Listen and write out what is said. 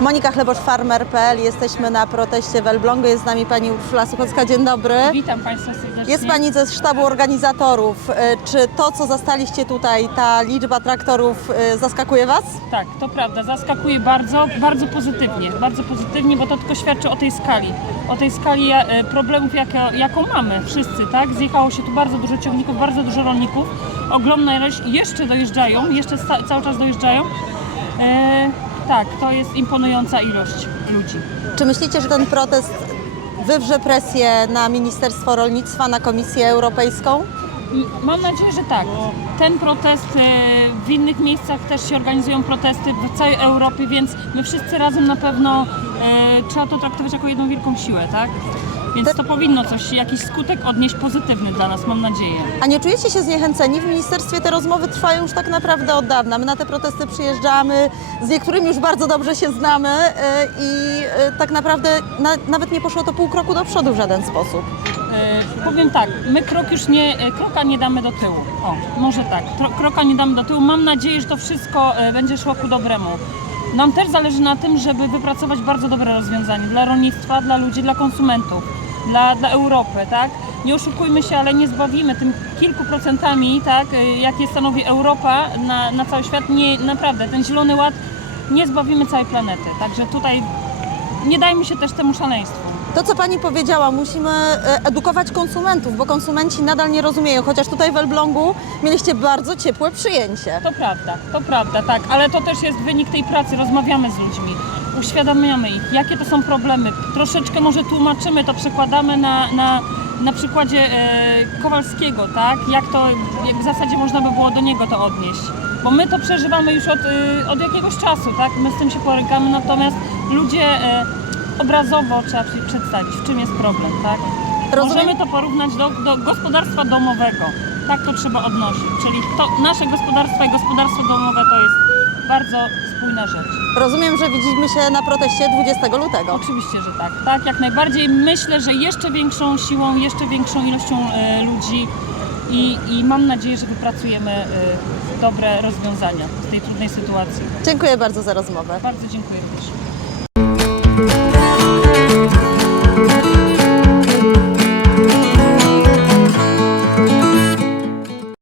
Monika Chlebosz, farmer.pl. Jesteśmy na proteście w Elblągu. Jest z nami pani Urszula Suchocka. Dzień dobry. Witam Państwa serdecznie. Jest pani ze sztabu organizatorów. E, Czy to, co zastaliście tutaj, ta liczba traktorów e, zaskakuje Was? Tak, to prawda. Zaskakuje bardzo, bardzo pozytywnie. Bardzo pozytywnie, bo to tylko świadczy o tej skali. O tej skali e, problemów, jaka, jaką mamy wszyscy, tak? Zjechało się tu bardzo dużo ciągników, bardzo dużo rolników. Ogromna ilość jeszcze dojeżdżają, jeszcze cały czas dojeżdżają. E, tak, to jest imponująca ilość ludzi. Czy myślicie, że ten protest wywrze presję na Ministerstwo Rolnictwa, na Komisję Europejską? Mam nadzieję, że tak. Ten protest e, w innych miejscach też się organizują protesty w całej Europie, więc my wszyscy razem na pewno e, trzeba to traktować jako jedną wielką siłę, tak? Więc to powinno coś, jakiś skutek odnieść pozytywny dla nas, mam nadzieję. A nie czujecie się zniechęceni? W ministerstwie te rozmowy trwają już tak naprawdę od dawna. My na te protesty przyjeżdżamy, z niektórymi już bardzo dobrze się znamy e, i tak naprawdę na, nawet nie poszło to pół kroku do przodu w żaden sposób. E, powiem tak, my krok już nie, e, kroka nie damy do tyłu. O, może tak, kroka nie damy do tyłu. Mam nadzieję, że to wszystko e, będzie szło ku dobremu. Nam też zależy na tym, żeby wypracować bardzo dobre rozwiązanie dla rolnictwa, dla ludzi, dla konsumentów, dla, dla Europy, tak? Nie oszukujmy się, ale nie zbawimy tym kilku procentami, tak, jakie stanowi Europa na, na cały świat. Nie, naprawdę, ten Zielony Ład nie zbawimy całej planety. Także tutaj nie dajmy się też temu szaleństwu. To, co Pani powiedziała, musimy e, edukować konsumentów, bo konsumenci nadal nie rozumieją, chociaż tutaj w Elblągu mieliście bardzo ciepłe przyjęcie. To prawda, to prawda, tak, ale to też jest wynik tej pracy. Rozmawiamy z ludźmi, uświadamiamy ich, jakie to są problemy. Troszeczkę może tłumaczymy, to przekładamy na, na, na przykładzie e, Kowalskiego, tak? Jak to, jak w zasadzie można by było do niego to odnieść. Bo my to przeżywamy już od, y, od jakiegoś czasu, tak? My z tym się borykamy, natomiast ludzie e, obrazowo trzeba przedstawić, w czym jest problem, tak? Rozumiem. Możemy to porównać do, do gospodarstwa domowego. Tak to trzeba odnosić. Czyli to nasze gospodarstwo i gospodarstwo domowe to jest bardzo spójna rzecz. Rozumiem, że widzimy się na proteście 20 lutego. Oczywiście, że tak. Tak, jak najbardziej. Myślę, że jeszcze większą siłą, jeszcze większą ilością e, ludzi i, i mam nadzieję, że wypracujemy e, dobre rozwiązania w tej trudnej sytuacji. Dziękuję bardzo za rozmowę. Bardzo dziękuję również.